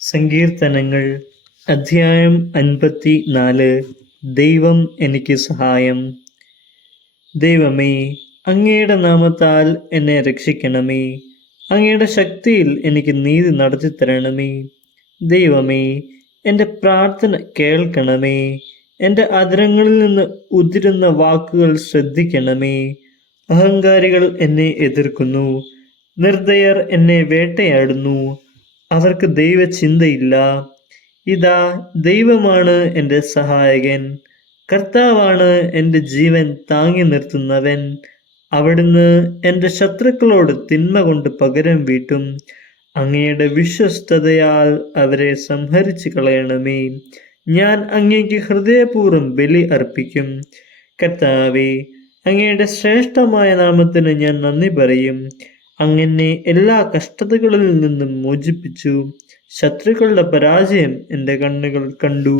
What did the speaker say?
സങ്കീർത്തനങ്ങൾ അധ്യായം 54. ദൈവം എനിക്ക് സഹായം. ദൈവമേ, അങ്ങയുടെ നാമത്താൽ എന്നെ രക്ഷിക്കണമേ. അങ്ങയുടെ ശക്തിയിൽ എനിക്ക് നീതി നടത്തിത്തരണമേ. ദൈവമേ, എൻ്റെ പ്രാർത്ഥന കേൾക്കണമേ. എൻ്റെ അധരങ്ങളിൽ നിന്ന് ഉതിരുന്ന വാക്കുകൾ ശ്രദ്ധിക്കണമേ. അഹങ്കാരികൾ എന്നെ എതിർക്കുന്നു, നിർദ്ദയർ എന്നെ വേട്ടയാടുന്നു. അവർക്ക് ദൈവചിന്തയില്ല. ഇതാ, ദൈവമാണ് എൻ്റെ സഹായകൻ. കർത്താവാണ് എൻ്റെ ജീവൻ താങ്ങി നിർത്തുന്നവൻ. അവിടുന്ന് എൻ്റെ ശത്രുക്കളോട് തിന്മ കൊണ്ട് പകരം വീട്ടും. അങ്ങയുടെ വിശ്വസ്തതയാൽ അവരെ സംഹരിച്ചു കളയണമേ. ഞാൻ അങ്ങേക്ക് ഹൃദയപൂർവ്വം ബലി അർപ്പിക്കും. കർത്താവേ, അങ്ങയുടെ ശ്രേഷ്ഠമായ നാമത്തിന് ഞാൻ നന്ദി പറയും. അങ്ങെന്നെ എല്ലാ കഷ്ടതകളിൽ നിന്നും മോചിപ്പിച്ചു. ശത്രുക്കളുടെ പരാജയം എൻ്റെ കണ്ണുകൾ കണ്ടു.